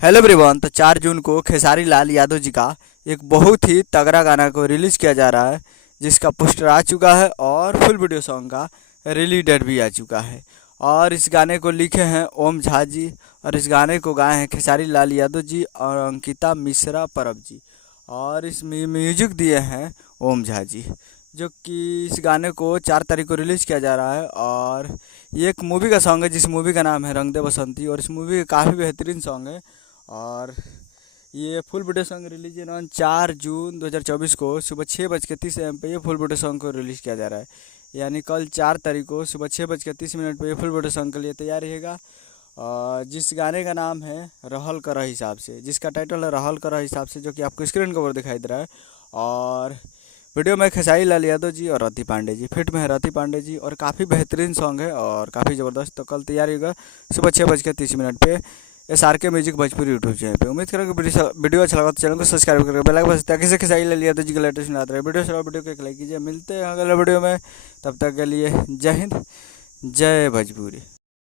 Hello everyone. तो 4 जून को खेसारी लाल यादव जी का एक बहुत ही तगड़ा गाना को रिलीज़ किया जा रहा है, जिसका पोस्टर आ चुका है और फुल वीडियो सॉन्ग का रिलीज डेट भी आ चुका है। और इस गाने को लिखे हैं ओम झा जी, और इस गाने को गाए हैं खेसारी लाल यादव जी और अंकिता मिश्रा परब जी, और इस म्यूजिक दिए हैं ओम झा जी। जो कि इस गाने को 4 तारीख को रिलीज़ किया जा रहा है, और ये एक मूवी का सॉन्ग है जिस मूवी का नाम है रंग दे बसंती, और इस मूवी का काफ़ी बेहतरीन सॉन्ग है। और ये full video song release on 4 जून 2024 को सुबह 6:30 AM पे ये फुल वीडियो सॉन्ग को रिलीज़ किया जा रहा है। यानी कल 4 तारीख को सुबह 6:30 पे ये फुल वीडियो सॉन्ग के लिए तैयार रहेगा। और जिस गाने का नाम है रहल करा हिसाब से, जिसका टाइटल है रहल करा हिसाब से, जो कि आपको स्क्रीन के ऊपर दिखाई दे रहा है। और वीडियो में खेसारी लाल यादव जी और रति पांडे जी, फिट में है रति पांडे जी, और काफ़ी बेहतरीन सॉन्ग है और काफ़ी ज़बरदस्त। तो कल तैयार होगा सुबह 6:30 पे SRK music Bhojpuri YouTube channel पे। उम्मीद करें कि वीडियो अच्छा लगा तो चैनल को सब्सक्राइब करके बेल आइकन बजाते ताकि से खेसारी लाल यादव जी का लेटेस्ट आते रहे। वीडियो चला वीडियो को एक लाइक कीजिए। मिलते हैं अगले वीडियो में, तब तक के लिए जय हिंद, जय भोजपुरी।